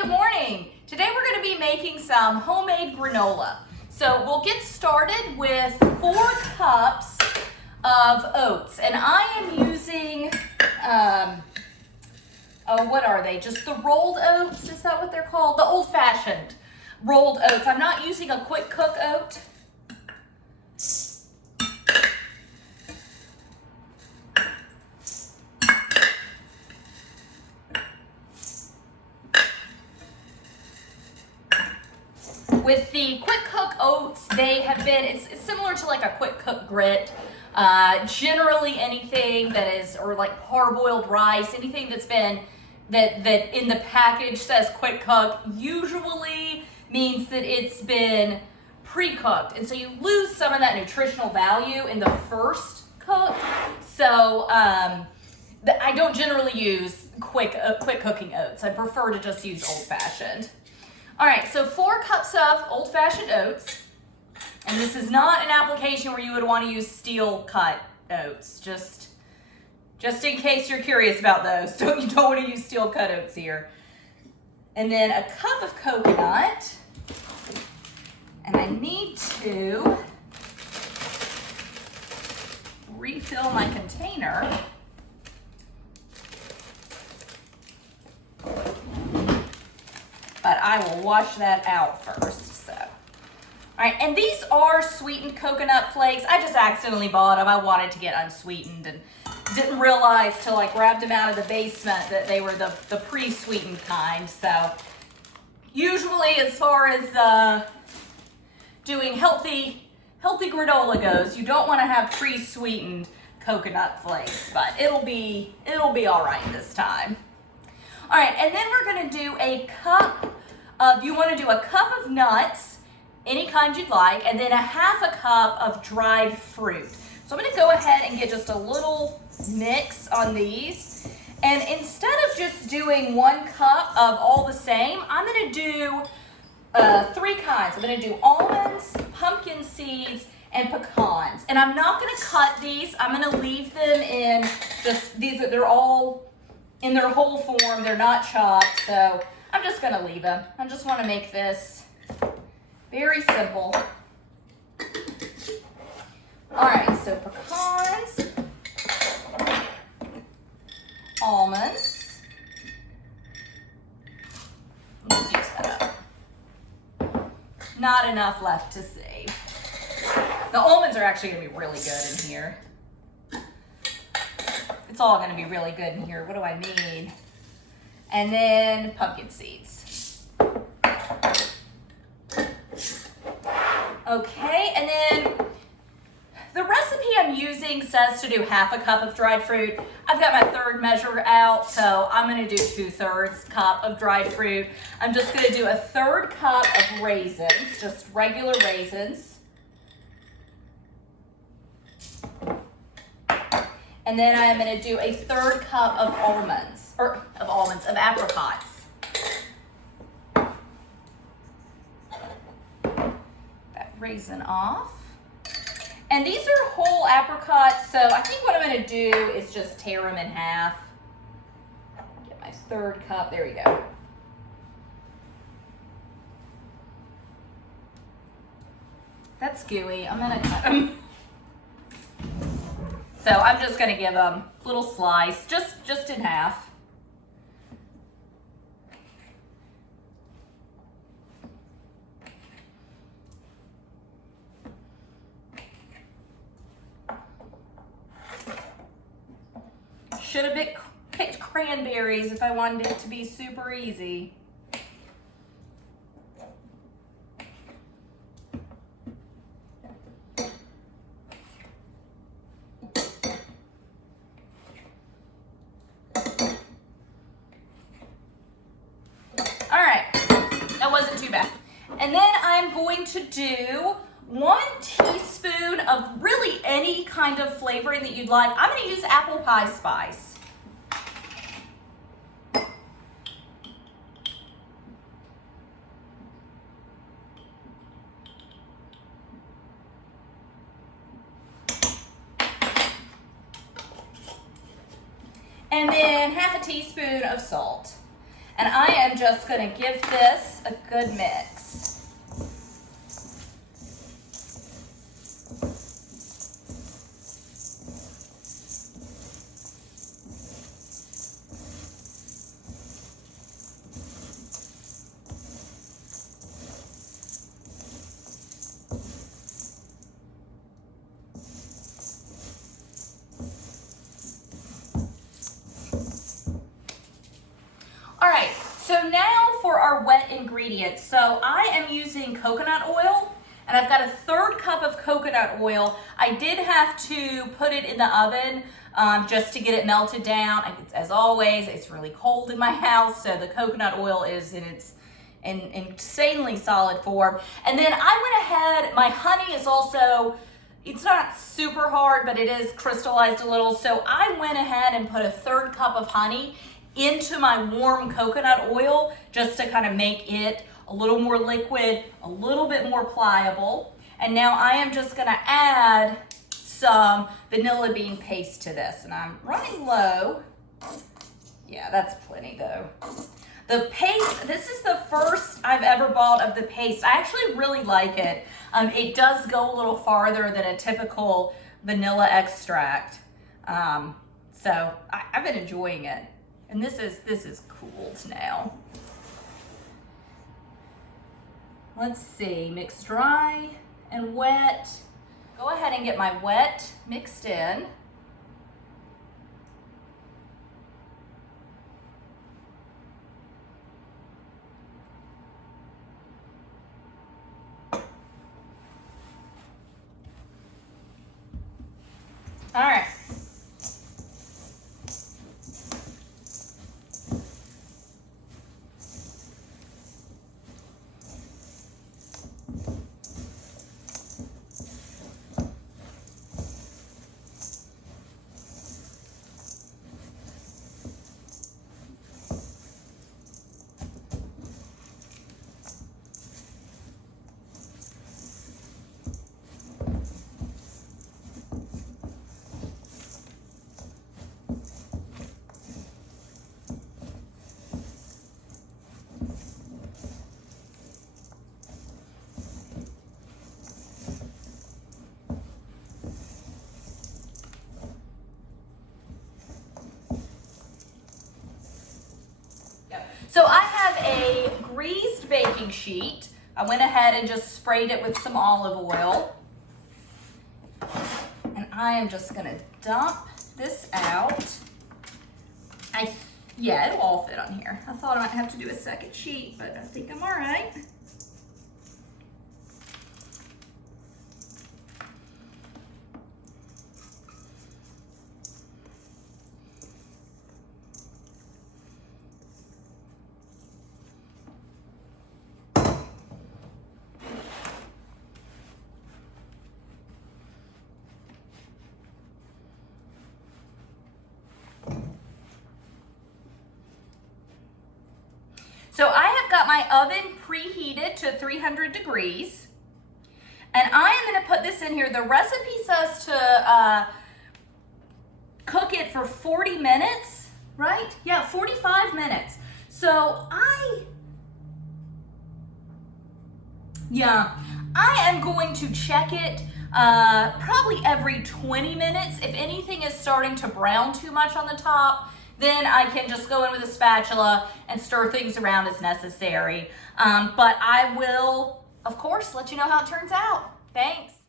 good morning. Today we're going to be making some homemade granola. So we'll get started with 4 cups of oats, and I am using, what are they? Just the rolled oats, is that what they're called? The old-fashioned rolled oats. I'm not using a quick cook oat. With the quick cook oats, they have been, it's similar to like a quick cook grit. Generally anything that is, or like parboiled rice, anything that's been, that in the package says quick cook, usually means that it's been pre-cooked. And so you lose some of that nutritional value in the first cook. So I don't generally use quick cooking oats. I prefer to just use old-fashioned. All right, so 4 cups of old-fashioned oats, and this is not an application where you would want to use steel-cut oats, just in case you're curious about those. You don't want to use steel-cut oats here. And then a cup of coconut, and I need to refill my container. But I will wash that out first, so. All right, and these are sweetened coconut flakes. I just accidentally bought them. I wanted to get unsweetened and didn't realize till I grabbed them out of the basement that they were the pre-sweetened kind. So usually as far as doing healthy granola goes, you don't want to have pre-sweetened coconut flakes, but it'll be all right this time. All right, and then we're gonna do a cup of, you wanna do a cup of nuts, any kind you'd like, and then a half a cup of dried fruit. So I'm gonna go ahead and get just a little mix on these. And instead of just doing 1 cup of all the same, I'm gonna do 3 kinds. I'm gonna do almonds, pumpkin seeds, and pecans. And I'm not gonna cut these. I'm gonna leave them in just, they're all in their whole form. They're not chopped, so I'm just gonna leave them. I just wanna make this very simple. All right, so pecans, almonds, let's use that up. Not enough left to save. The almonds are actually gonna be really good in here. It's all going to be really good in here. What do I need? And then pumpkin seeds. Okay, and then the recipe I'm using says to do half a cup of dried fruit. I've got my third measure out, so I'm going to do 2/3 cup of dried fruit. I'm just going to do a 1/3 cup of raisins, just regular raisins. And then I'm going to do a 1/3 cup of of apricots. That raisin off. And these are whole apricots, so I think what I'm going to do is just tear them in half. Get my 1/3 cup, there we go. That's gooey, I'm going to cut them. So I'm just going to give them a little slice, just in half. Should have picked cranberries if I wanted it to be super easy. And then I'm going to do 1 teaspoon of really any kind of flavoring that you'd like. I'm going to use apple pie spice. And then 1/2 teaspoon of salt. And I am just gonna give this a good mix. All right, so now for our wet ingredients. So I am using coconut oil, and I've got a 1/3 cup of coconut oil. I did have to put it in the oven just to get it melted down. As always, it's really cold in my house, so the coconut oil is in its insanely solid form. And then I went ahead, my honey is also, it's not super hard, but it is crystallized a little. So I went ahead and put a 1/3 cup of honey into my warm coconut oil just to kind of make it a little more liquid, a little bit more pliable. And now I am just gonna add some vanilla bean paste to this. And I'm running low. Yeah, that's plenty though. The paste, this is the first I've ever bought of the paste. I actually really like it. It does go a little farther than a typical vanilla extract. So I've been enjoying it. And this is cooled now. Let's see, mix dry and wet. Go ahead and get my wet mixed in. All right. So I have a greased baking sheet. I went ahead and just sprayed it with some olive oil. And I am just gonna dump this out. Yeah, it'll all fit on here. I thought I might have to do a second sheet, but I think I'm all right. So I have got my oven preheated to 300 degrees. And I am gonna put this in here. The recipe says to cook it for 40 minutes, right? Yeah, 45 minutes. So I am going to check it probably every 20 minutes. If anything is starting to brown too much on the top, then I can just go in with a spatula and stir things around as necessary. But I will, of course, let you know how it turns out. Thanks.